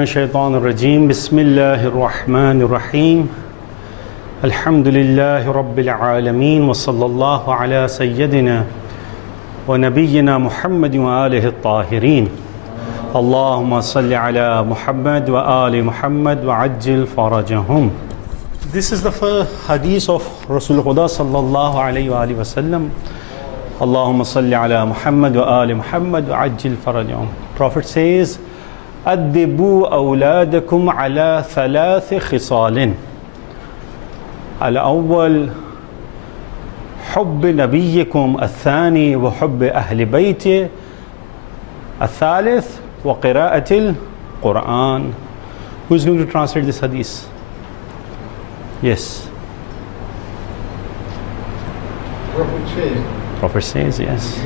الشيطان الرجيم بسم الله الرحمن الرحيم الحمد لله رب العالمين وصلى الله على سيدنا ونبينا محمد وآله الطاهرين اللهم صل على محمد وآل محمد وعجل فرجهم. This is the first hadith of Rasulullah sallallahu alayhi wa sallam. Allahumma salli ala Muhammad wa ali Muhammad wa ajil farajahum. Prophet says, أدبوا أولادكم على ثلاث خصال. الأول حب نبيكم، الثاني وحب أهل بيته، الثالث وقراءة القرآن. Who is going to translate this hadith? Yes. Prophet says, yes.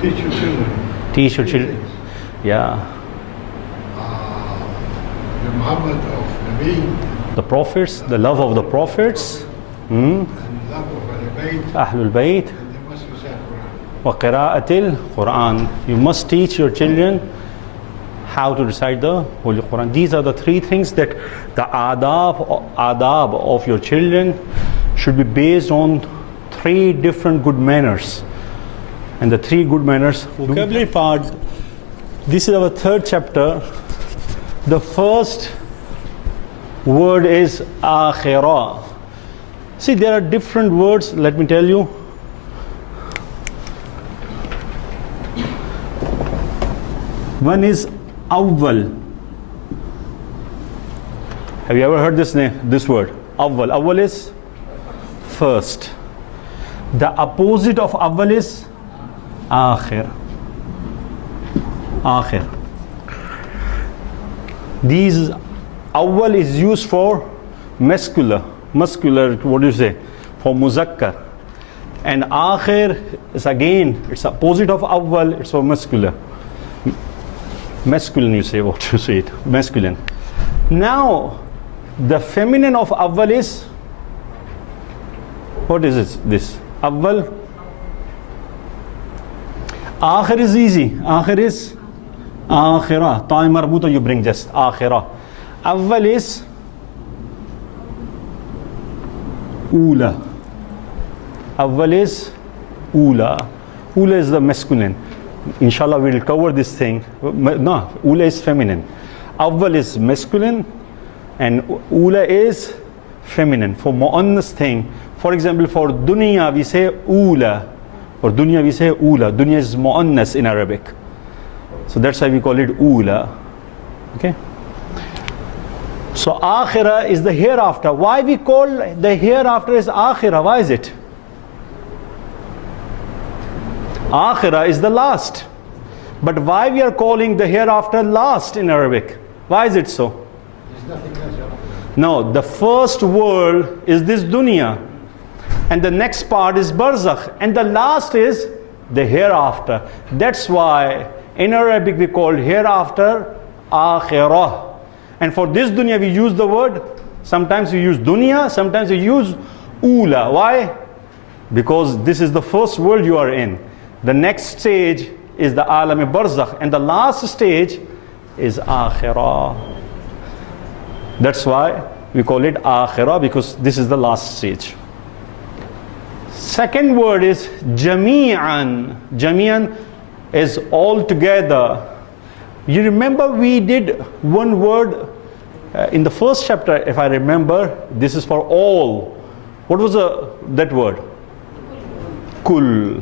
You should teach your children. Teach your children. Yeah. The Muhammad of Nabi. The prophets, the love of the prophets. And love of Al-Bayt. Ahlul Bayt. And they must recite Quran. Wa qira'atil Qur'an. You must teach your children how to recite the Holy Quran. These are the three things that the adab of your children should be based on three different good manners. And the three good manners. Vocabulary part. This is our third chapter. The first word is akhirah. See, there are different words, let me tell you. One is awwal. Have you ever heard this name, this word? Awwal. Awwal is first. The opposite of awwal is akhir. Akhir. These awwal is used for muscular, what do you say, for muzakkar. And akhir is again, it's opposite of awwal, it's for muscular. Masculine, you say, what you say it, masculine. Now, the feminine of awwal is, what is it, this? Awwal. Akhir is easy. Akhir is akhirah. Ta'i marbuta you bring just akhirah. Awwal is ula. Awwal is ula. Ula is the masculine. Inshallah we will cover this thing. No, ula is feminine. Awwal is masculine and ula is feminine. For mu'annas thing, for example, for dunya we say ula. For dunya we say ula. Dunya is mu'annas in Arabic. So that's why we call it ula. Okay? So akhirah is the hereafter. Why we call the hereafter is akhirah? Why is it? Akhirah is the last. But why we are calling the hereafter last in Arabic? Why is it so? There's nothing else. No, the first world is this dunya. And the next part is barzakh. And the last is the hereafter. That's why in Arabic we call hereafter akhirah. And for this dunya we use the word, sometimes we use dunya, sometimes we use ula. Why? Because this is the first world you are in. The next stage is the alam-e barzakh. And the last stage is akhirah. That's why we call it akhirah, because this is the last stage. Second word is jami'an. Jami'an is all together. You remember we did one word in the first chapter, if I remember. This is for all. What was that word? Kul.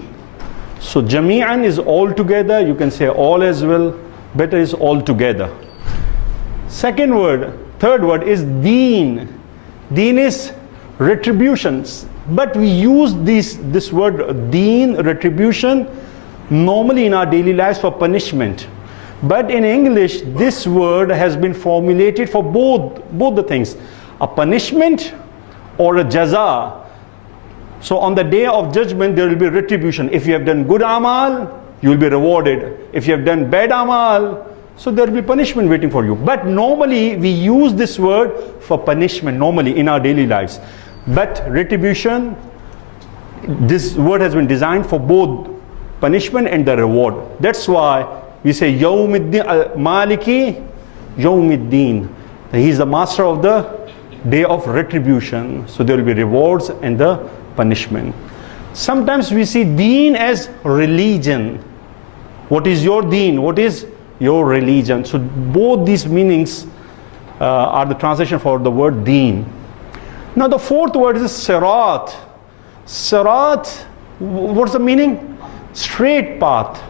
So jami'an is all together. You can say all as well. Better is all together. Second word, third word is deen. Deen is retributions. But we use this word deen, retribution, normally in our daily lives for punishment. But in English, this word has been formulated for both the things. A punishment or a jaza. So on the day of judgment, there will be retribution. If you have done good amal, you will be rewarded. If you have done bad amal, so there will be punishment waiting for you. But normally, we use this word for punishment, normally in our daily lives. But retribution, this word has been designed for both punishment and the reward. That's why we say Yawmuddin Maliki Yawmiddin. He is the master of the day of retribution. So there will be rewards and the punishment. Sometimes we see deen as religion. What is your deen? What is your religion? So both these meanings are the translation for the word deen. Now the fourth word is sirat. Sirat, what's the meaning? Straight path.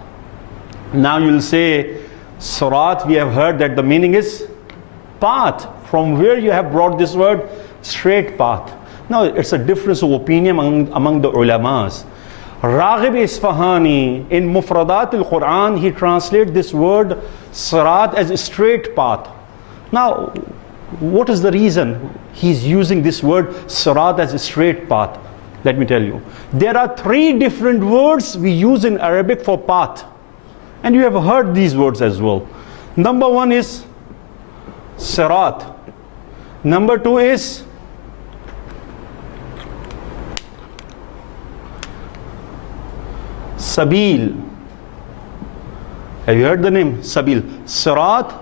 Now you'll say, sirat, we have heard that the meaning is path. From where you have brought this word? Straight path. Now it's a difference of opinion among the ulamas. Raghib Isfahani in Mufradat al-Qur'an, he translates this word sirat as a straight path. Now, what is the reason he's using this word sirat as a straight path? Let me tell you. There are 3 different words we use in Arabic for path. And you have heard these words as well. Number 1 is sirat. Number 2 is sabil. Have you heard the name? Sabil. Sirat,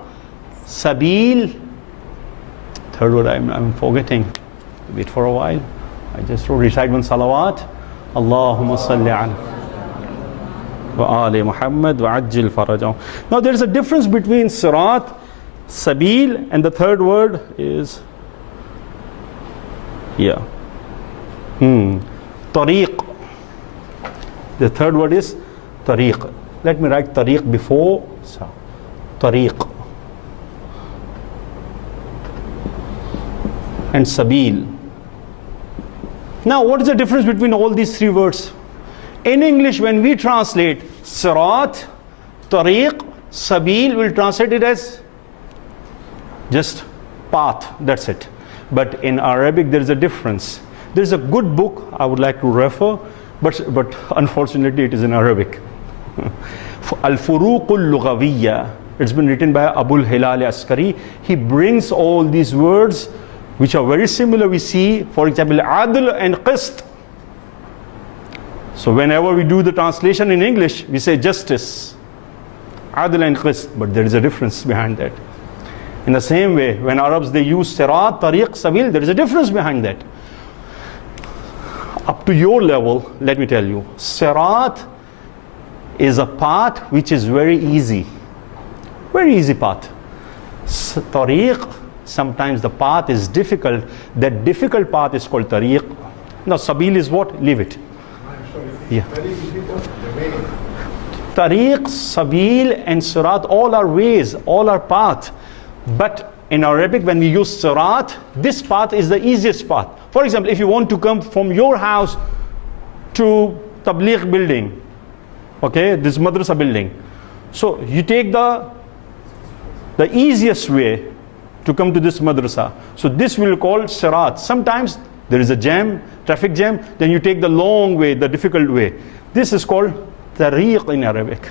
sabil. Third word I'm forgetting. Wait for a while. I just wrote, recite one salawat. Allahumma salli ala wa ali Muhammad wa ajjil farajahum. Now there is a difference between sirat, sabil, and the third word is tariq. The third word is tariq. Let me write tariq before tariq and sabil. Now what is the difference between all these 3 words? In English, when we translate sirat, tariq, sabil, we'll translate it as just path, that's it. But in Arabic there is a difference. There is a good book I would like to refer, but unfortunately it is in Arabic. Al-Furuq al-Lughawiyya. It's been written by Abul Hilal Askari. He brings all these words which are very similar. We see, for example, adl and qist. So whenever we do the translation in English, we say justice, adl and qist, but there is a difference behind that. In the same way, when Arabs, they use sirat, tariq, sabil, there is a difference behind that. Up to your level, let me tell you, sirat is a path which is very easy path. Tariq, sometimes the path is difficult. That difficult path is called tariq. Now sabil is what? Leave it. I'm sorry. Yeah. Tariq, Tariq, sabil and sirat, all are ways, all are path. But in Arabic, when we use sirat, this path is the easiest path. For example, if you want to come from your house to Tabligh building, okay, this madrasa building, so you take the easiest way to come to this madrasa. So this we'll call sirat. Sometimes there is a jam, traffic jam, then you take the long way, the difficult way. This is called tariq in Arabic.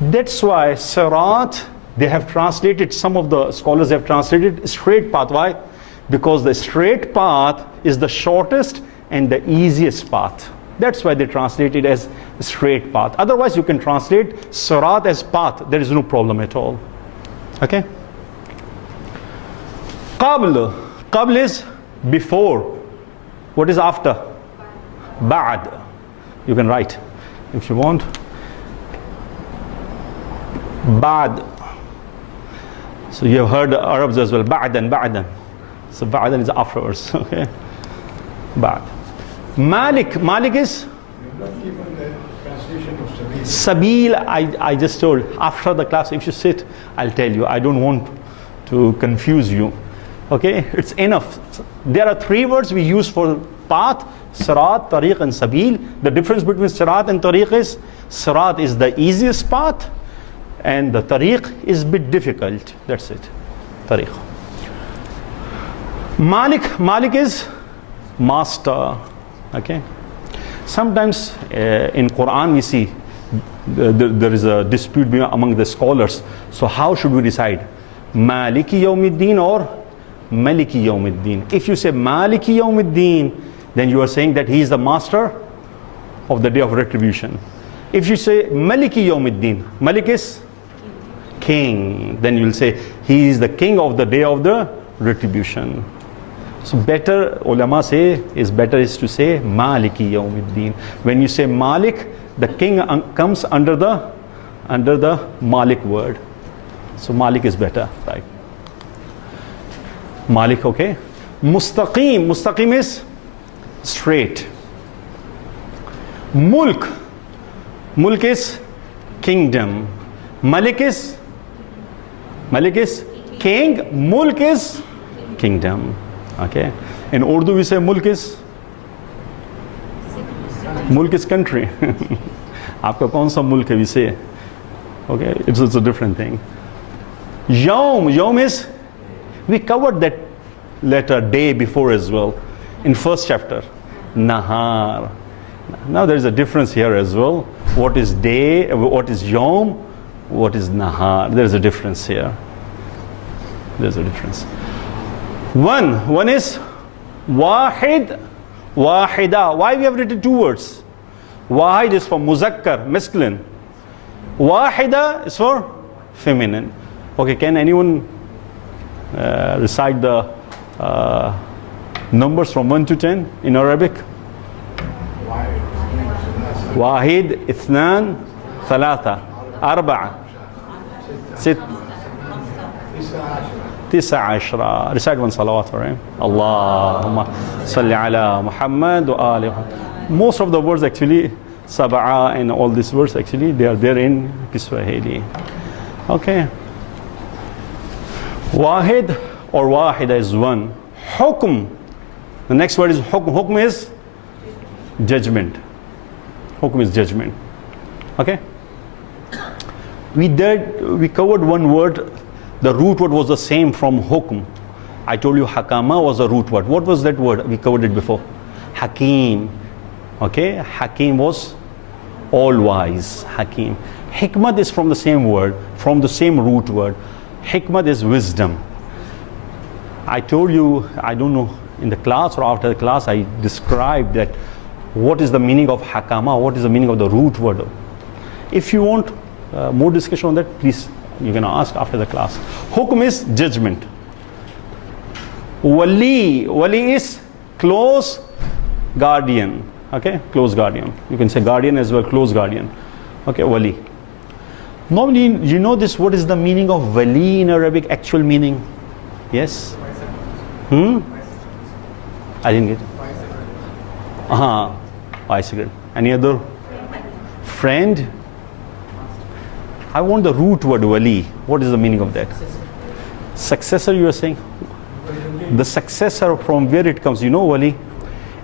That's why sirat, they have translated, some of the scholars have translated straight path. Why? Because the straight path is the shortest and the easiest path. That's why they translate it as straight path. Otherwise you can translate sirat as path. There is no problem at all. Okay? Qabl. Qabl is before. What is after? Ba'd. You can write if you want. Ba'd. So you have heard the Arabs as well. Ba'dan, ba'dan. So ba'dan is afterwards. Okay? Ba'd. Malik. Malik is? you're not given the translation of sabil. Sabil, I just told. After the class, if you sit, I'll tell you. I don't want to confuse you. Okay? It's enough. There are 3 words we use for path: sirat, tariq, and sabil. The difference between sirat and tariq is, sirat is the easiest path, and the tariq is a bit difficult. That's it. Tariq. Malik is master. Okay? Sometimes in Quran we see there is a dispute among the scholars. So how should we decide? Maliki Yawmiddin or Maliki Yawmiddin? If you say Maliki Yawmiddin, then you are saying that he is the master of the day of retribution. If you say Maliki Yawmiddin, Malik is king. Then you will say, he is the king of the day of the retribution. So better, ulama say, better is to say Maliki Yawmiddin. When you say Malik, the king comes under the Malik word. So Malik is better, right? Malik, okay? Mustaqim. Mustaqim is straight. Mulk. Mulk is kingdom. Malik is king. Mulk is kingdom. Okay? In Urdu we say mulk is country. Aapka kaun sa mulk hai we say. Okay? It's a different thing. Yawm. Yawm is, we covered that letter day before as well in first chapter. Nahar. Now there is a difference here as well. What is day? What is yawm? What is nahar? There is a difference here. There's a difference. One is wahid, wahida. Why we have written two words? Wahid is for muzakkar, masculine. Wahida is for feminine. Okay, can anyone recite the numbers from 1 to 10 in Arabic? Wahid, Ithnan, Thalatha, Arba'a, Sit, Tisa Ashra. Recite one salawat for him. Allahumma salli ala Muhammad wa ali Muhammad. Most of the words actually, Saba'a and all these words actually, they are there in Kiswahili. Okay. Wahid or Wahida is one. Hukm. The next word is hukm. Hukm is judgment. Hukm is judgment. Okay? We covered one word. The root word was the same from hukm. I told you hakama was the root word. What was that word? We covered it before. Hakim. Okay? Hakim was all wise. Hakim. Hikmat is from the same word, from the same root word. Hikmat is wisdom. I told you, I don't know, in the class or after the class, I described that what is the meaning of hakama, what is the meaning of the root word. If you want more discussion on that, please, you can ask after the class. Hukm is judgment. Wali. Wali is close guardian. Okay, close guardian. You can say guardian as well, close guardian. Okay, wali. Normally, you know this, what is the meaning of wali in Arabic, actual meaning? Yes? I didn't get it. Bicycle. Any other? Friend? I want the root word wali. What is the meaning of that? Successor, you are saying? The successor, from where it comes, you know wali?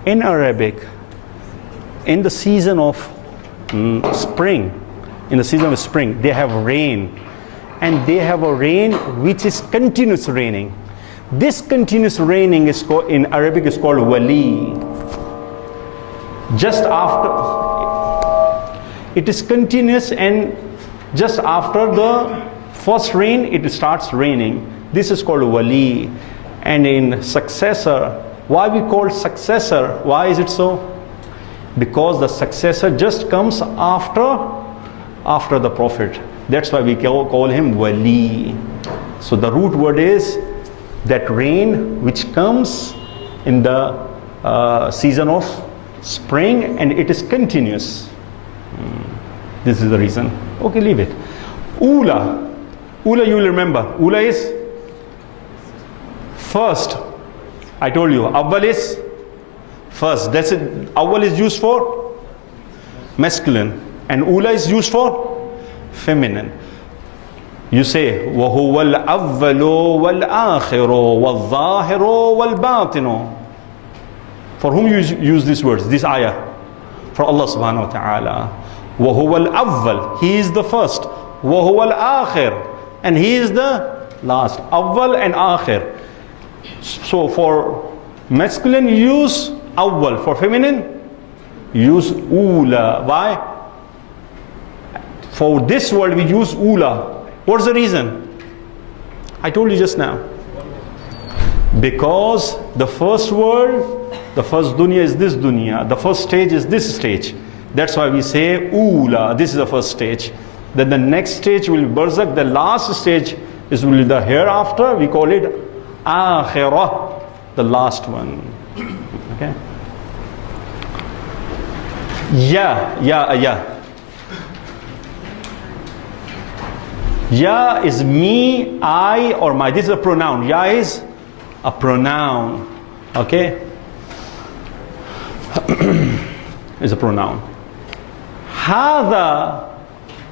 In Arabic, in the season of spring, they have rain. And they have a rain which is continuous raining. This continuous raining is called, in Arabic is called wali. Just after, it is continuous, and just after the first rain, it starts raining. This is called wali. And in successor, why we call successor? Why is it so? Because the successor just comes after the Prophet. That's why we call him wali. So the root word is that rain which comes in the season of spring, and it is continuous. This is the reason. Okay, leave it. Ula. Ula, you will remember. Ula is first. I told you. Awwal is first. That's it. Awwal is used for masculine, and ula is used for feminine. You say, وَهُوَ الْأَوَّلُ وَالْآخِرُ وَالظَّاهِرُ وَالْبَاطِنُ. For whom you use these words, this ayah? For Allah subhanahu wa ta'ala. وَهُوَ الْأَوَّلُ. He is the first. وَهُوَ الْآخِرُ. And He is the last. Awwal and akhir. So for masculine, you use awwal. For feminine, use ula. Why? For this word, we use ula. What's the reason? I told you just now. Because the first world, the first dunya is this dunya. The first stage is this stage. That's why we say ula. This is the first stage. Then the next stage will be barzakh. The last stage is will be the hereafter. We call it akhirah, the last one. Okay. Ya. Ya is me, I, or my. This is a pronoun. Ya is a pronoun. Okay. Is a pronoun. Hada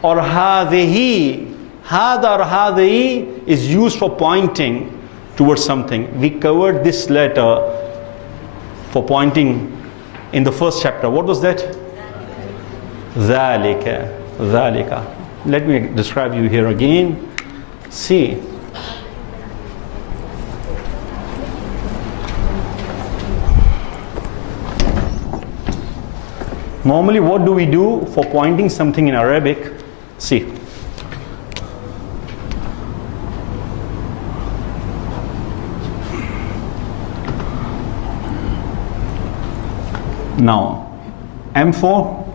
or hadihi. Hada or hadihi is used for pointing towards something. We covered this letter for pointing in the first chapter. What was that? Dhalika. Dhalika. Let me describe you here again. See. Normally, what do we do for pointing something in Arabic? See. Now, M for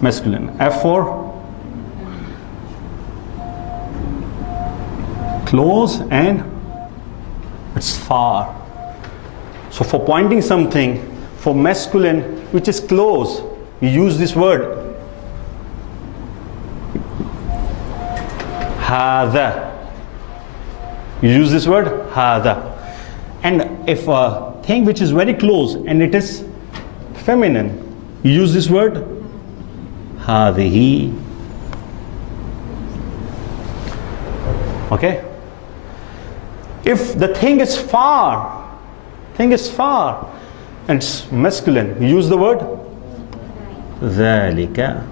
masculine, F for close, and it's far. So for pointing something, for masculine, which is close, we use this word hada. You use this word hada. And if a thing which is very close and it is feminine, you use this word hadihi. Okay. If the thing is far, and it's masculine, you use the word dhalika.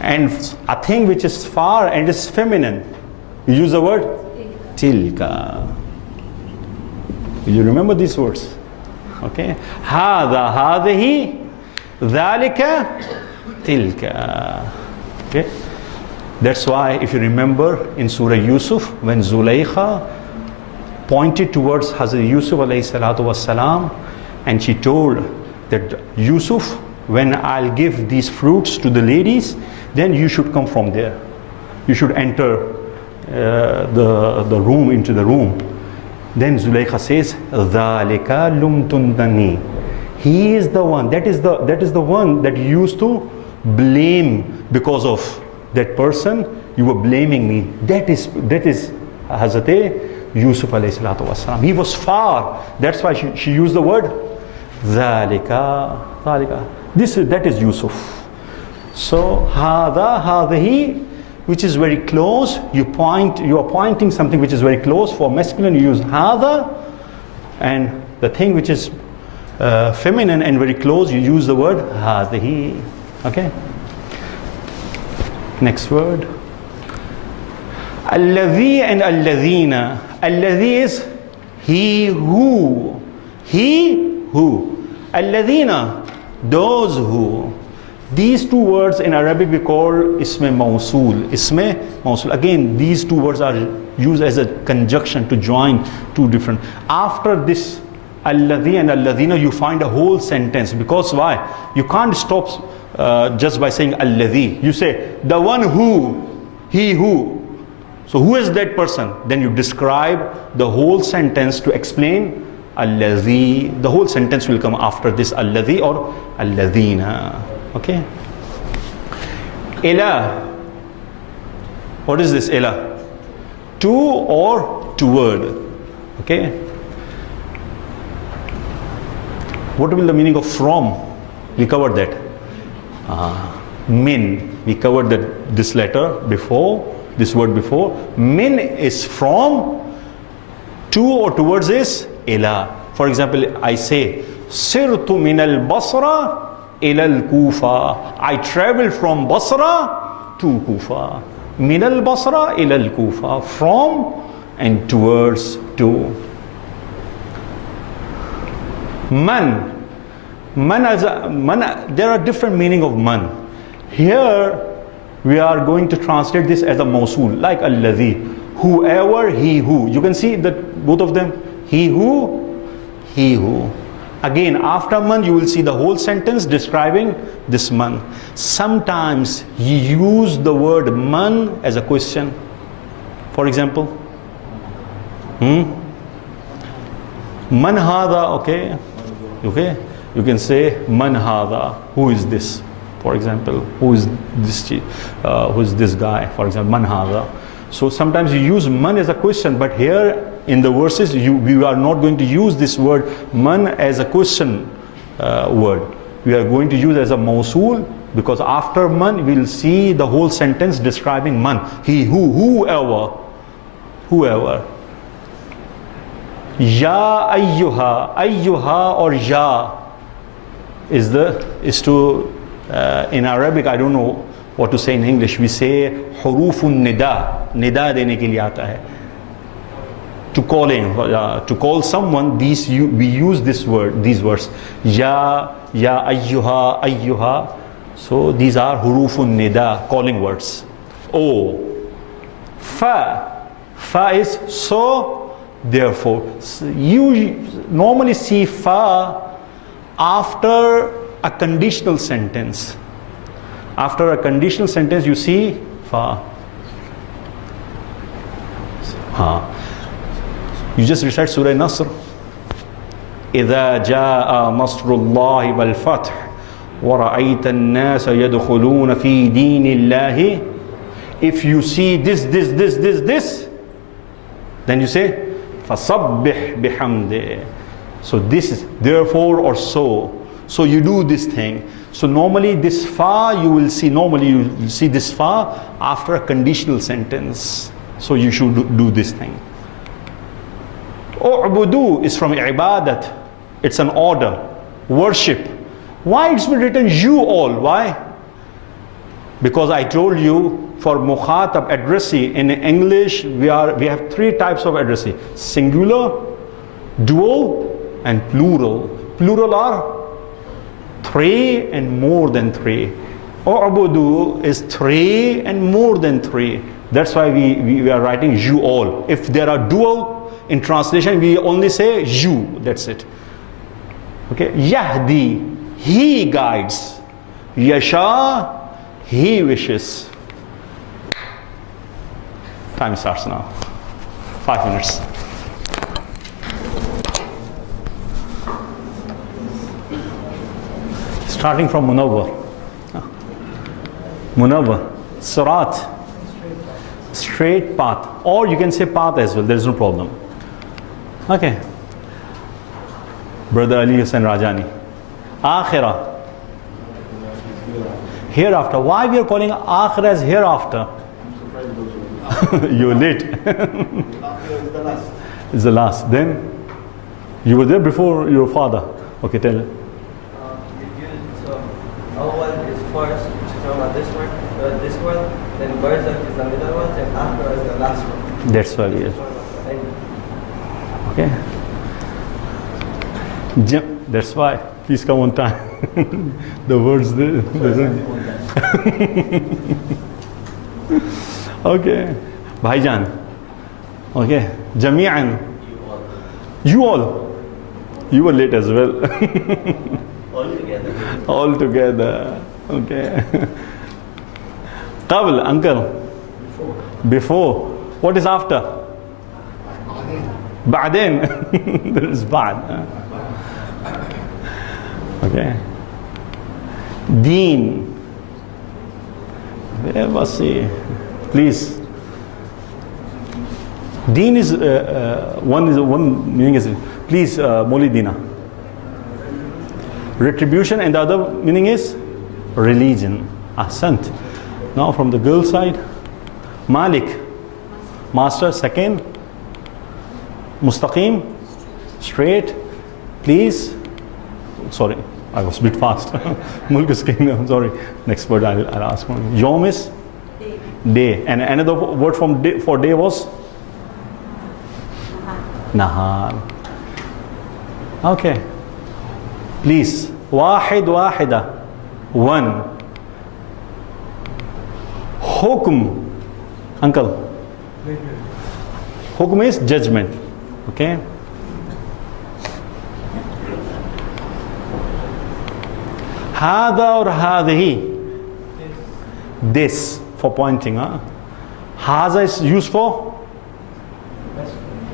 And a thing which is far and is feminine, you use the word tilka. You remember these words? Okay. Hada, hadihi, dhalika, tilka. Okay. That's why, if you remember in Surah Yusuf, when Zulaykha pointed towards Hazrat Yusuf alayhi salatu wasalam, and she told that Yusuf, when I'll give these fruits to the ladies, then you should come from there. You should enter the room, into the room. Then Zulaykha says, "Dhalika lumtundani." He is the one. That is the one that you used to blame because of that person. You were blaming me. That is Hazrat Yusuf alayhi salatu wasalam. He was far. That's why she used the word dhalika. That is Yusuf. So hada, hadihi, which is very close. You are pointing something which is very close. For masculine, you use hada, and the thing which is feminine and very close, you use the word hadihi. Okay. Next word. Alladhi and alladhina. Alladhi is he who. Alladhina, those who. These two words in Arabic we call isme mausul. Again, these two words are used as a conjunction to join two different. After this alladhi and alladhina, you find a whole sentence. Because why? You can't stop just by saying alladhi. You say the one who, he who. So who is that person? Then you describe the whole sentence to explain alladhi. The whole sentence will come after this alladhi or alladhina. Okay. Ila. What is this ila? To or toward. Okay. What will be the meaning of from? We covered that. Min. We covered this letter before. This word before. Min is from. To or towards is ila. For example, I say Sirtu min al-Basra ila al-Kufa. I traveled from Basra to Kufa. Min al-Basra ila al-Kufa. From and towards to. Man. There are different meaning of man. Here we are going to translate this as a mausul, like alladhi. Whoever, he who. You can see that both of them, he who. Again, after man, you will see the whole sentence describing this man. Sometimes you use the word man as a question. For example, man hada, okay? Okay? You can say man hada, who is this? For example, who is this guy? For example, man hada. So sometimes you use man as a question, but here in the verses, we are not going to use this word man as a question word. We are going to use as a mawsul, because after man, we will see the whole sentence describing man. He, whoever. Ya ayyuha, ayyuha or ya is to in Arabic, I don't know what to say in English. We say hurufun nida, nida dene ke liye aata hai. To call someone, we use these words. Ya ayyuha, ayyuha. So these are hurufun nida, calling words. O. Fa is so, therefore. You normally see fa after a conditional sentence. After a conditional sentence, you see fa. You just recite Surah Nasr. إِذَا جَاءَ نَصْرُ اللَّهِ وَالْفَتْحِ وَرَأَيْتَ النَّاسَ يَدْخُلُونَ فِي دِينِ اللَّهِ. If you see this, then you say فَصَبِّحْ بِحَمْدِ. So this is therefore or so. So you do this thing. So normally this fa you will see this fa after a conditional sentence. So you should do this thing. U'budu is from ibadat. It's an order. Worship. Why it's been written you all? Why? Because I told you for mukhatab addressee in English we have three types of addressee: singular, dual, and plural. Plural are three and more than three. U'budu is three and more than three. That's why we are writing you all. If there are dual, in translation we only say you. That's it. Okay. Yahdi, he guides. Yasha, he wishes. Time starts now. 5 minutes. Starting from Munawwar. Munawwar. Sirat. Straight path. Or you can say path as well. There is no problem. Okay. Brother Ali Hussain Rajani. Akhirah. Hereafter. Why we are calling Akhirah as hereafter? You're late. It's the last. Then you were there before your father. Okay, tell. So Awal is first, which is from this one, then Barzakh is the middle one, and Akhirah is the last one. That's why we are. Okay. That's why. Please come on time. The words there. Okay. Bhaijan. Okay. Jami'an. You all. You were late as well. All together. Okay. Qabl, uncle. Before. What is after? Ba'din. There is ba'd. Okay. Deen. Please. Deen is one meaning is please Molidina. Retribution, and the other meaning is religion. Ahsant. Now from the girl side, Malik, master. Second, Mustaqim, straight. Please. Sorry, I was a bit fast. Mulk is kingdom. Sorry. Next word I'll ask for. Yom is day. And another word for day was Nahar. Okay. Please. Wahid, wahida. One. Hukm. Uncle. Hukm is judgment. Okay. Hada or hadihi? This for pointing. Haza is used for?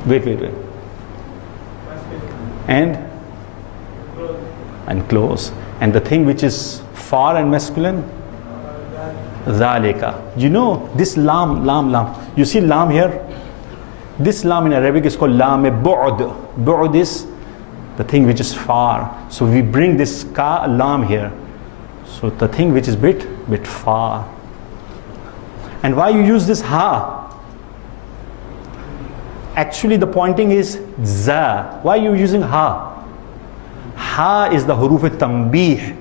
Wait. And close. And the thing which is far and masculine? Dhalika. You know this lam. You see lam here? This lam in Arabic is called lam-e-bu'd. Bu'd is the thing which is far. So we bring this ka lam here. So the thing which is bit far. And why you use this ha? Actually the pointing is za. Why are you using ha? Ha is the huruf al-tanbih.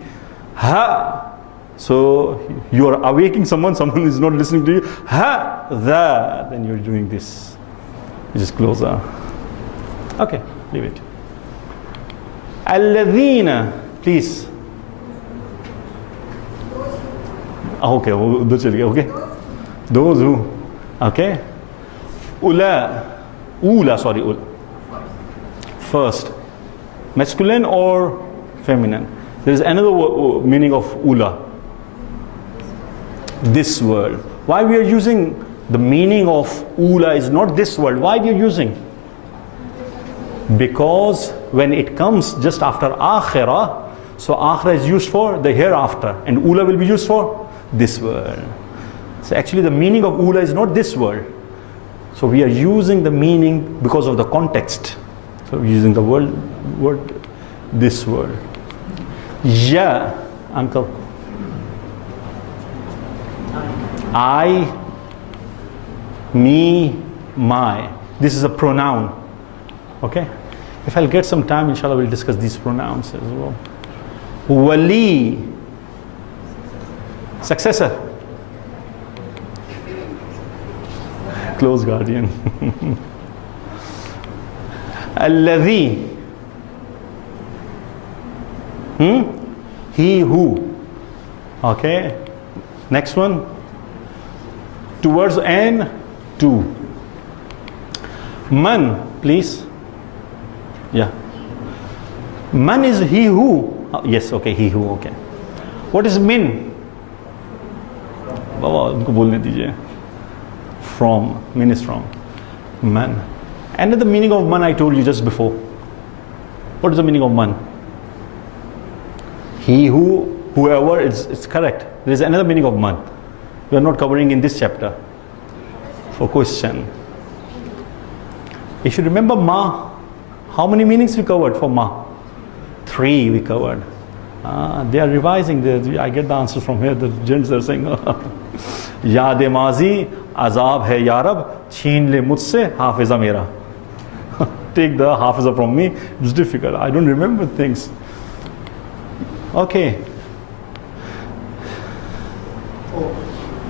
Ha. So you are awaking someone is not listening to you. Ha, da. Then you're doing this. Which is closer. Okay, leave it. Alladhina, please. Okay, okay. Those who. Okay. Ula. First. Masculine or feminine? There is another meaning of ula. This world. Why we are using the meaning of ula is not this world. Why we are using? Because when it comes just after akhirah, so akhirah is used for the hereafter, and ula will be used for this world. So actually the meaning of ula is not this world. So we are using the meaning because of the context. So we're using the word this word. Ya, uncle. I, me, my. This is a pronoun. Okay? If I'll get some time, inshallah, we'll discuss these pronouns as well. Wali. Successor. Close guardian. Alladhi. He who. Okay. Next one. Towards and to. Man, please. Yeah. Man is he who. Yes, okay, he who, okay. What is min? Baba, unko bolne dijiye. From. Min is from. Man. And the meaning of man I told you just before. What is the meaning of man? He who, whoever, it's correct. There is another meaning of man. We are not covering in this chapter. For question. You should remember ma. How many meanings we covered for ma? 3 we covered. They are revising. I get the answers from here. The gents are saying, Yaad mazi, azab hai yarab, chhin le mujhse, hafiza mera. Take the hafiza from me. It's difficult. I don't remember things. Okay.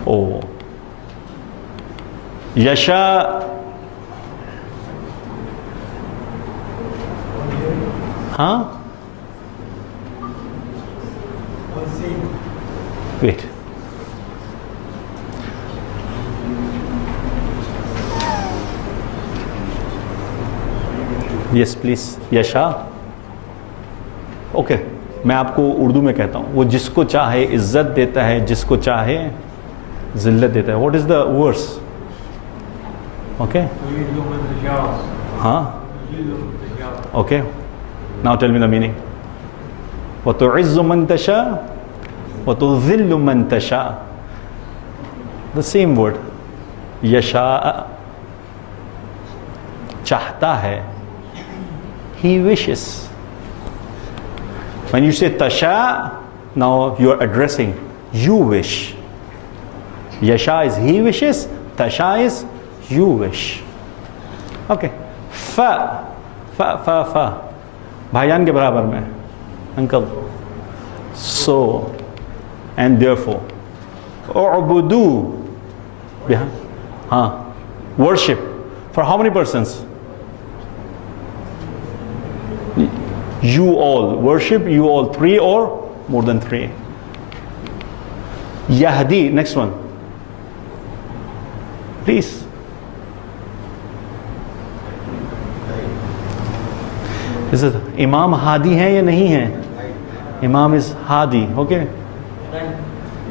Oh. Yasha. Huh? Wait. Yes, please. Yasha. Okay. मैं आपको उर्दू में कहता हूँ वो जिसको चाहे इज्जत देता है जिसको चाहे जिल्लत देता है. What is the verse? Okay. Huh? Okay. Now tell me the meaning. وَتُعِزُّ مَن تَشَاءُ وَتُذِلُّ مَن تَشَاءُ. The same word. Yasha. चाहता है. He wishes. When you say tasha, now you are addressing. You wish. Yasha is he wishes. Tasha is you wish. Okay. Fa. भाईजान के बराबर में. Uncle. So. And therefore. U'budu. Worship. For how many persons? You all. Worship you all. 3 or more than 3. Yahdi. Next one. Please. Is it Imam Hadi hai ya nahi hai? Imam is Hadi, okay?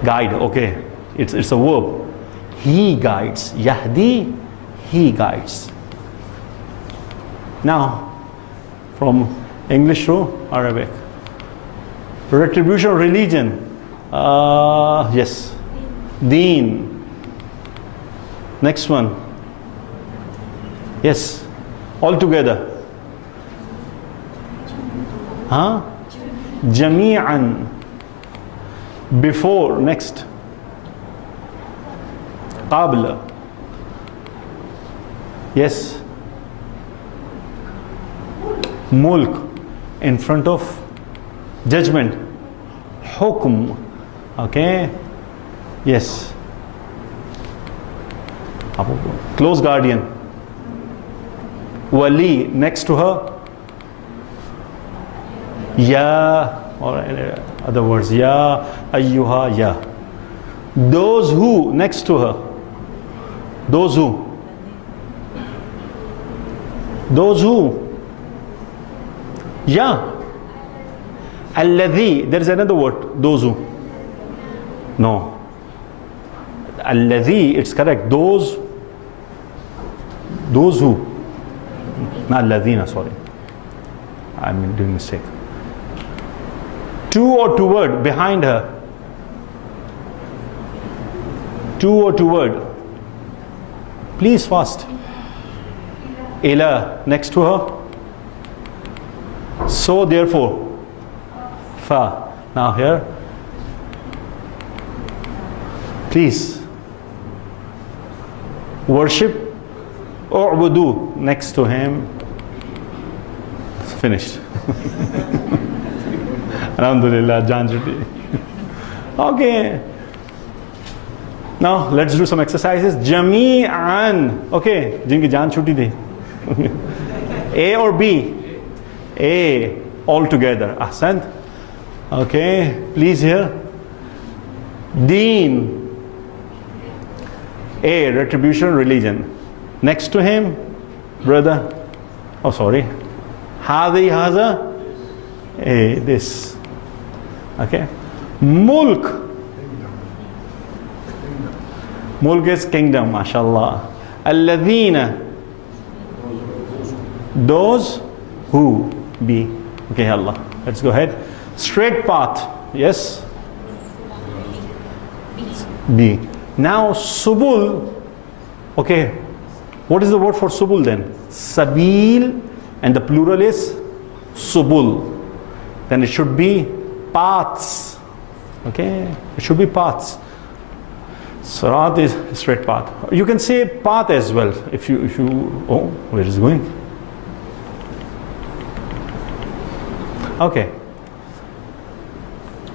Guide, okay. It's a verb. He guides. Yahdi, he guides. Now, from English to Arabic. Retribution, religion. Yes. Deen. Next one. Yes. All together. Huh? Jami'an. Before. Next. Qabla. Yes. Mulk. In front of judgment. Hukm. Okay. Yes. Close guardian. Wali. Next to her. Ya. Or other words. Ya. Ayyuha. Ya. Those who. Next to her. Those who. Those who. Ya. Alladhi. There is another word. Those who. No. Alladhi. It's correct. Those. Those who. Not alladhina. Sorry. I'm doing mistake. To or toward. Behind her. To or toward. Please fast. Ila. Next to her. So therefore. Fa. Now here. Please. Worship. U'budu. Next to him. Finished. Alhamdulillah. Jaan chuti. Okay. Now let's do some exercises. Jami'an. Okay. Jinki jaan chuti thi. A or B? A. All together. Ahsant. Okay. Please here. Deen. A. Retribution, religion. Next to him, brother. Oh, sorry. Hadi, haza. A. This. Okay. Mulk. Mulk is kingdom, mashallah. Alladhina. Those who. B. Okay, Allah. Let's go ahead. Straight path. Yes. B. Now subul. Okay. What is the word for subul then? Sabil. And the plural is subul. Then it should be paths. Okay. It should be paths. Sirat is straight path. You can say path as well. If you oh, where is it going? Okay.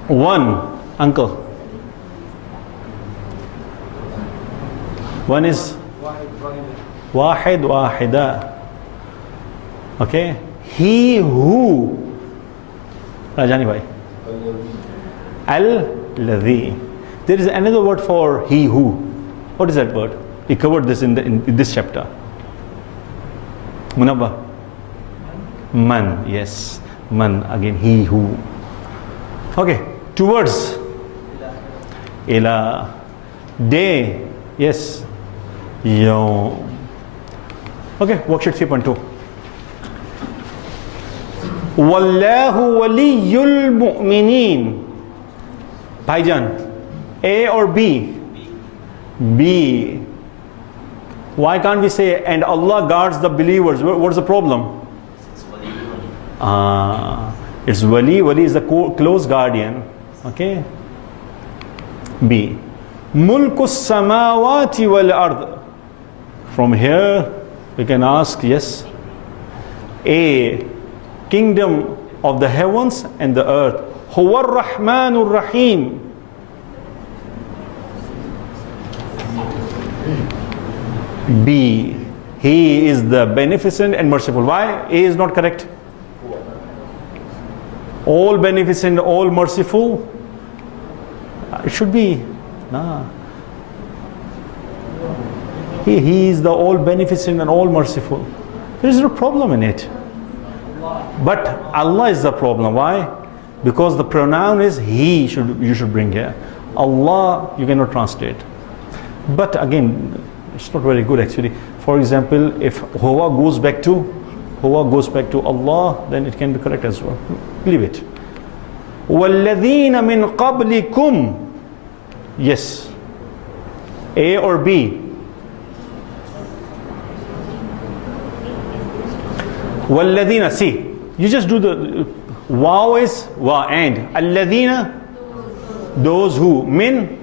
One, uncle. One is wahid, wahida. Okay. He who. Rajani bhai. Al-ladhi. There is another word for he who. What is that word? We covered this in this chapter. Munabba. Man. Yes. Man. Again, he who. Okay. Two words. Ila. Day. Yes. Yo. Okay. Worksheet 3.2. Wallahu waliyul mu'minin. Bhaijan. A or B? B. Why can't we say, and Allah guards the believers? What's the problem? It's wali. Wali is the close guardian. Okay. B. Mulkus samawati wal ard. From here we can ask, yes. A. Kingdom of the heavens and the earth. Huwa ar-Rahmanur Rahim. B. He is the beneficent and merciful. Why? A is not correct. All beneficent, all merciful. It should be. Nah. He is the all beneficent and all merciful. There is no problem in it. But Allah is the problem. Why? Because the pronoun is he, you should bring here. Allah, you cannot translate. But again, it's not very good actually. For example, if huwa goes back to Allah, then it can be correct as well. Leave it. وَالَّذِينَ مِنْ قَبْلِكُمْ. Yes. A or B? وَالَّذِينَ. See, you just do the wow is wa and. الَّذِينَ, those who. Min,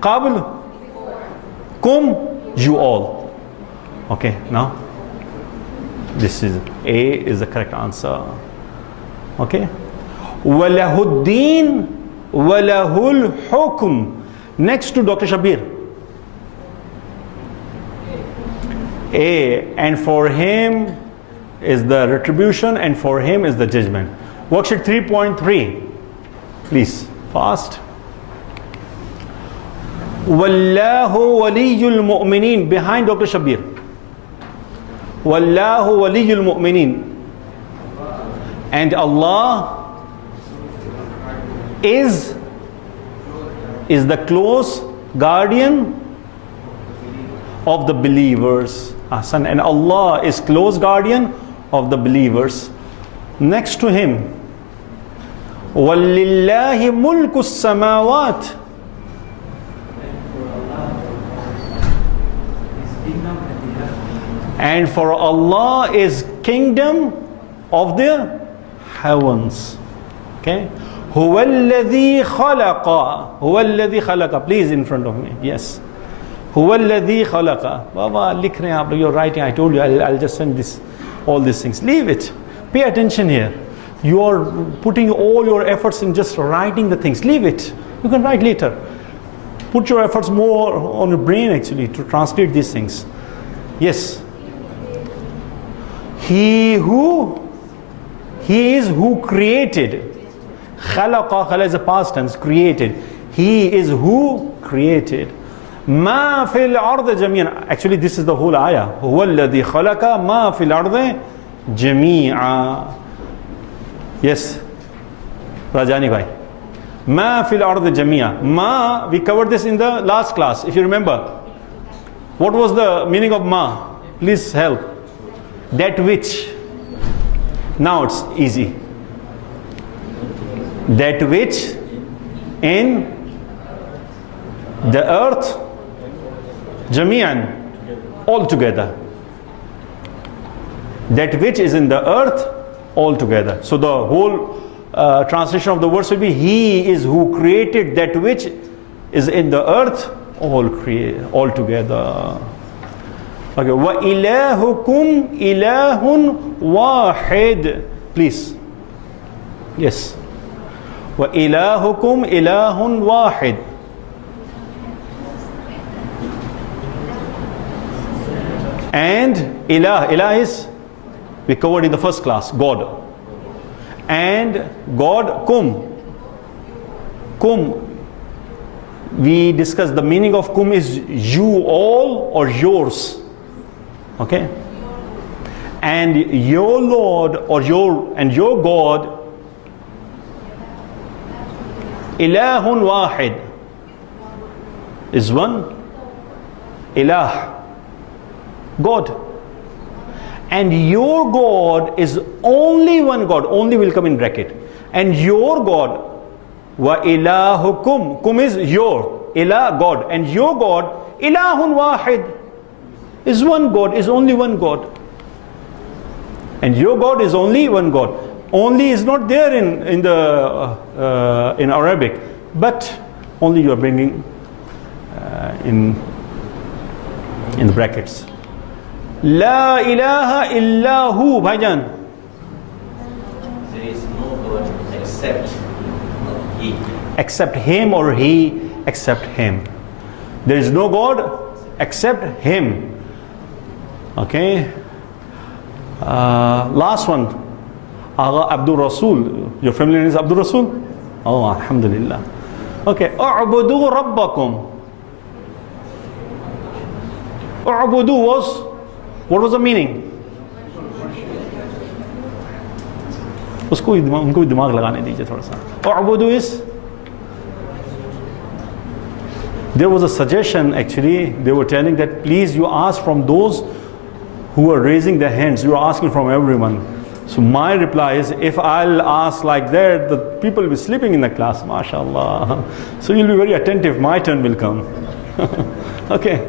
qabl, kum, you all. Okay, now this is A is the correct answer. Okay. وَلَهُ الدِّينُ وَلَهُ الْحُكْمُ. Next to Dr. Shabir. A, and for him is the retribution, and for him is the judgment. Worksheet 3.3. Please, fast. وَاللَّهُ وَلِيُّ الْمُؤْمِنِينَ. Behind Dr. Shabir. وَاللَّهُ وَلِيُّ الْمُؤْمِنِينَ. And Allah is the close guardian of the believers. And Allah is close guardian of the believers. Next to him, وَلِلَّهِ مُلْكُ السَّمَاوَاتِ. And for Allah is kingdom of the heavens. Okay. هُوَ الَّذِي خَلَقَ. هُوَ الَّذِي خَلَقَ. Please in front of me. Yes. هُوَ الَّذِي خَلَقَ. Baba, likh rahe hain, you're writing. I told you I'll just send this, all these things. Leave it. Pay attention here. You are putting all your efforts in just writing the things. Leave it. You can write later. Put your efforts more on your brain actually to translate these things. Yes. He is who created. Khala is a past tense, created. He is who created. Ma fil ard jami'an. Actually, this is the whole ayah. Huwa alladhi khalaqa ma fil ard jami'a. Yes, Rajani bhai. Ma fil ard jami'a. Ma, we covered this in the last class, if you remember. What was the meaning of ma? Please help. That which. Now it's easy. That which in the earth, jami'an, all together. That which is in the earth, all together. So the whole translation of the verse will be, He is who created that which is in the earth, all together. Okay. Wa ilahukum ilahun wahid. Please. Yes. Wa ilahukum ilahun wahid. And ilah is, we covered in the first class, God. And God, kum. We discussed the meaning of kum is you all or yours. Okay? And your Lord or your God, ilahun wahid, is one. Ilah, God. And your God is only one God. Only will come in bracket. And your God, wa ilahukum. Kum is your. Ilah, God. And your God, ilahun wahid, is one God, is only one God. And your God is only one God. Only is not there in Arabic, but only you are bringing in the brackets. La ilaha illahu, bhaijan. There is no God except He. Except Him or He, except Him. There is no God except Him. Okay. Last one. Agha Abdul Rasul. Your family name is Abdul Rasul? Oh, alhamdulillah. Okay. U'budu rabbakum. U'budu was, what was the meaning? उनको भी दिमाग लगाने दीजिए थोड़ा सा. U'budu is, there was a suggestion actually, they were telling that please you ask from those who are raising their hands, you are asking from everyone. So my reply is, if I'll ask like that, the people will be sleeping in the class, mashallah. So you'll be very attentive, my turn will come. Okay.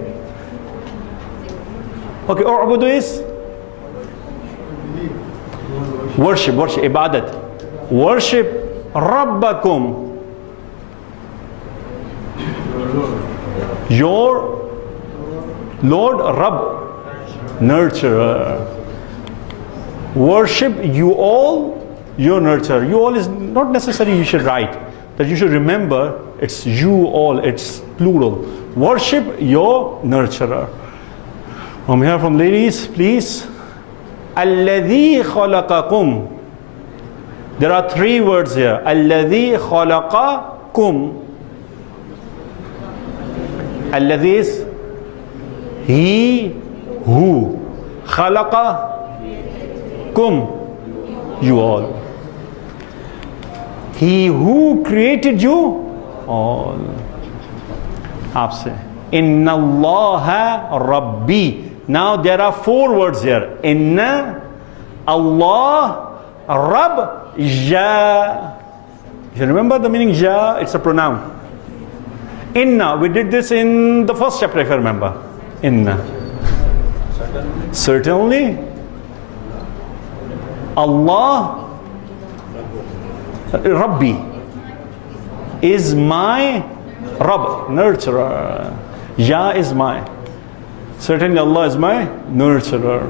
Okay, U'budu is worship, ibadat. Worship Rabbakum, your Lord, Rabb, nurturer. Worship you all, your nurturer. You all is not necessary you should write. That you should remember, it's you all, it's plural. Worship your nurturer. From here, from ladies, please. Alladhi khalaqakum. There are three words here. Alladhi khalaqakum. Alladhi is he who. Khalaqa kum, you all. He who created you all. Aapse. Inna Allaha Rabbi. Now there are four words here. Inna, Allah, Rabb, Ja. You remember the meaning Ja? It's a pronoun. Inna, we did this in the first chapter if I remember. Inna. Certainly. Allah, Rabbi, is my Rabb, nurturer. Ya is my. Certainly Allah is my nurturer.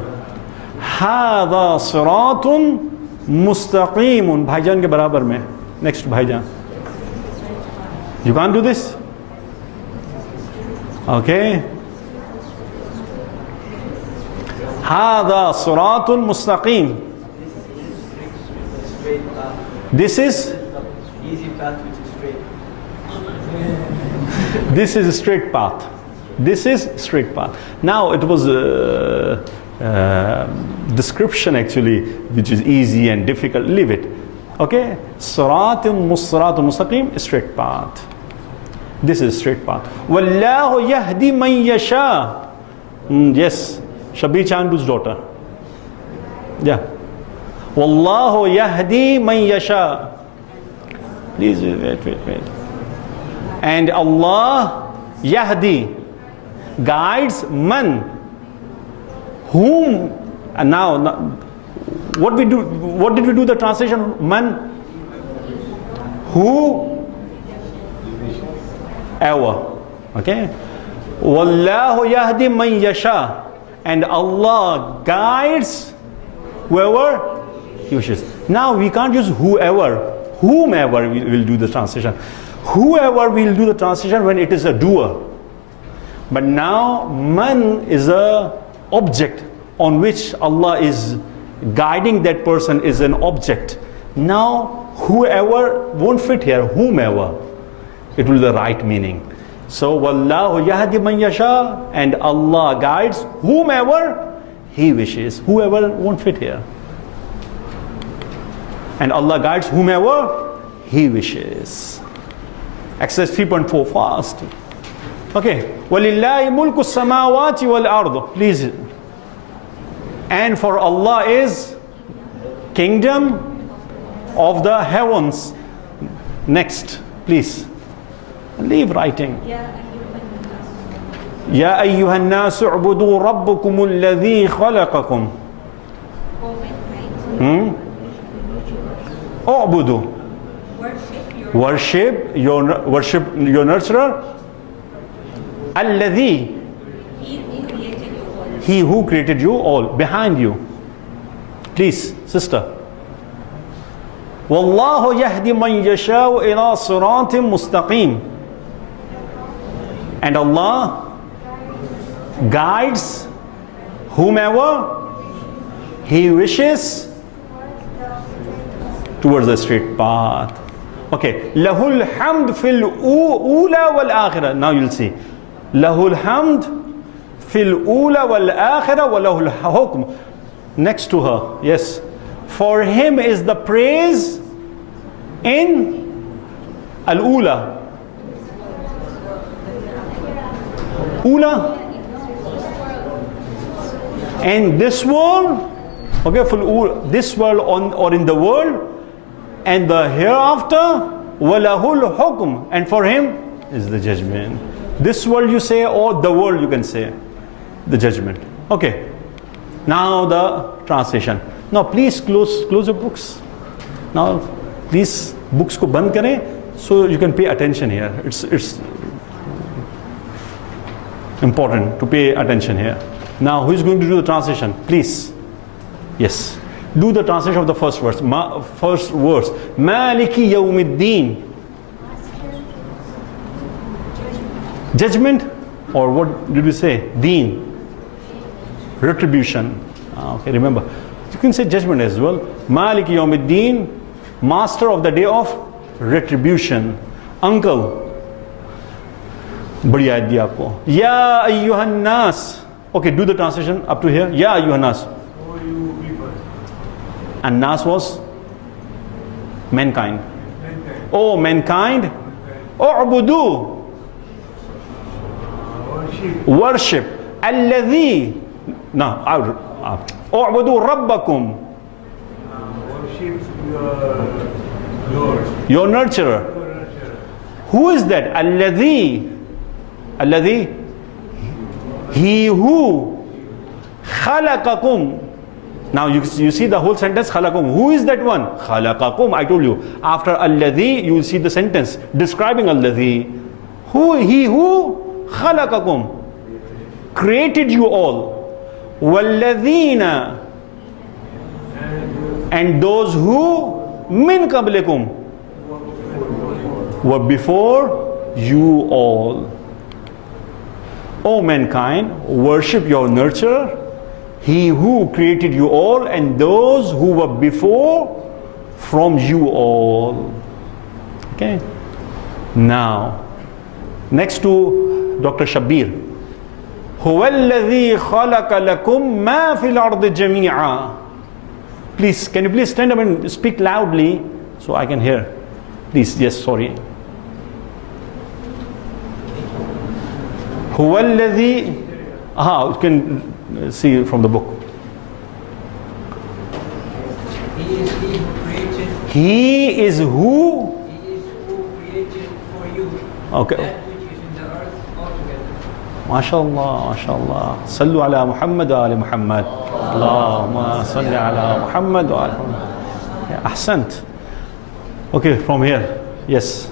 Hada siratun mustaqimun. Bhaijan ke barabar mein. Next to Bhaijan. You can't do this? Okay. Hada siratun mustaqim. This is easy path which is straight. This is a straight path. This is straight path. Now it was a description actually which is easy and difficult. Leave it. Okay? Siratun mustaqim, straight path. This is straight path. Wallahu yahdi man yasha. Yes, Shabir Chandu's daughter. Yeah. Wallahu yahdi man yasha. Please wait. And Allah yahdi, guides man, whom. And now what did we do the translation? Man, who ever. Okay. Wallahu yahdi man yasha. And Allah guides whoever He wishes. Now we can't use whoever. Whomever will do the translation. Whoever will do the translation when it is a doer. But now man is a object on which Allah is guiding that person is an object. Now whoever won't fit here. Whomever. It will be the right meaning. So Wallahu yahdi man yasha, and Allah guides whomever He wishes. Whoever won't fit here. And Allah guides whomever He wishes. Exercise 3.4, fast. Okay. وَلِلَّهِ مُلْكُ السَّمَاوَاتِ وَالْأَرْضِ. Please. And for Allah is kingdom of the heavens. Next, please. Leave writing. يَا أَيُّهَا النَّاسُ اعْبُدُوا رَبَّكُمُ الَّذِي خَلَقَكُمْ. U'budu. Worship your nurturer. Alladhi. He who created you all. Behind you. Please, sister. Wallahu yahdi man yasha'u ila siratim mustaqim. And Allah guides whomever He wishes towards the straight path. Okay. Lahul hamd fil ula wal akhirah. Now you'll see. Lahul hamd fil ula wal akhirah wa lahul hukm. Next to her. Yes. For him is the praise in al-ula. Ula. And this world, okay, for this world or in the world, and the hereafter, walahul hukm, and for him is the judgment. This world you say, or the world you can say, the judgment. Okay. Now the translation. Now please close your books. Now please books ko band kare, so you can pay attention here. It's important to pay attention here. Now who is going to do the translation? Please. Yes. Do the translation of the first verse. First verse. Maliki yawmiddin. Judgment, or what did we say? Deen. Retribution. Okay, remember. You can say judgment as well. Maliki yawmiddin, master of the day of retribution. Uncle. Badi ayat diya aapko. Ya ayyuhan nas. Okay, do the translation up to here. Ya ayyuhan nas. And nas was mankind. Oh mankind. U'budu. Worship. Alladhi. No. U'budu rabbakum. Worship your Lord. Your nurturer. Who is that? Alladhi. Alladhi. He who khalaqakum. Now you see the whole sentence, khalaqakum. Who is that one? Khalaqakum. I told you. After alladhi, you will see the sentence describing alladhi. He who khalaqakum. Created you all. Walladhina. And those who min qablikum. Were before you all. O mankind, worship your nurturer, he who created you all, and those who were before from you all. Okay. Now, next to Dr. Shabir. هو الذي خلق لكم ما في الأرض جميعا. Please, can you please stand up and speak loudly so I can hear? Please, yes, sorry. هو الذي, you can see from the book. He is who created for you. Okay. That which is in the earth altogether. MashaAllah, MashaAllah. Sallu ala Muhammad wa ali Muhammad. Allahumma salli ala Muhammad wa ali Muhammad. Ahsant. Okay, from here. Yes.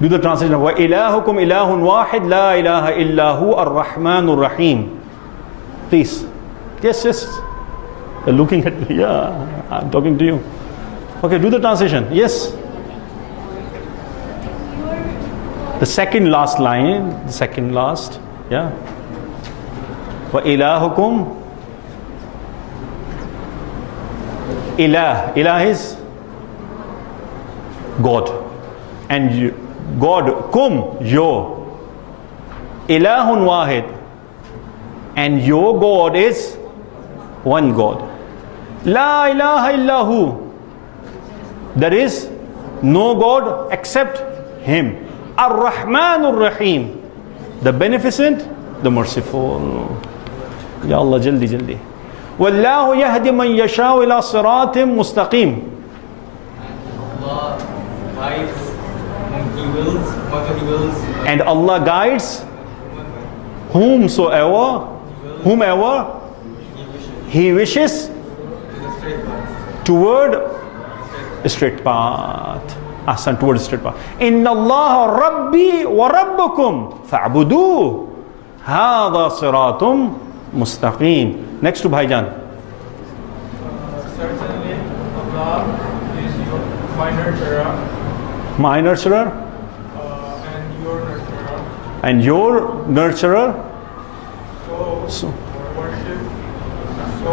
Do the translation. Wa ilahukum ilahun wahid la ilaha illahu ar-Rahmanur Rahim. Please. Yes, yes. You're looking at me. Yeah, I'm talking to you. Okay, do the translation. Yes. The second last line. The second last. Yeah. Wa ilahukum. Ilah is God. And you, God, your. Ilahun wahid. And your God is one God. La ilaha illahu. There is no God except Him. Ar-Rahmanur Rahim. The beneficent, the merciful. Ya Allah, jaldi, jaldi. Wallahu yahdi man yasha'u ila siratim mustaqim. Allah guides whom He wills. And Allah guides whomever He wishes toward a straight path. Ahsan, toward a straight path. Inna Allah Rabbi wa Rabbukum fa'buduh. Hadha siratum mustaqim. Next to Bhaijan. Certainly, Allah is my nurturer. My nurturer. And your nurturer. And your nurturer. So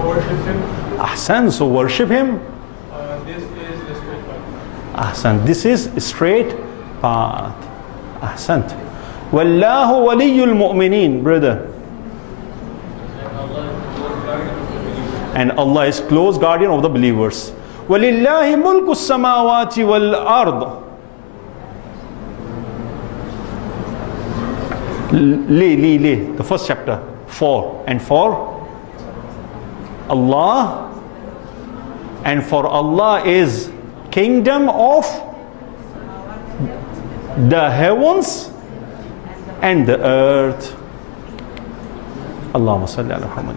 worship Him. Ahsan, so worship Him. This is the straight path. Ahsan, this is straight path. Ahsant. Wallahu waliyul mu'mineen, brother. And Allah is close guardian of the believers. وَلِلَّهِ مُلْكُ السَّمَاوَاتِ وَالْأَرْضِ. The first chapter, 4. And for Allah, and for Allah is kingdom of the heavens and the earth. Allahumma salli ala Muhammad.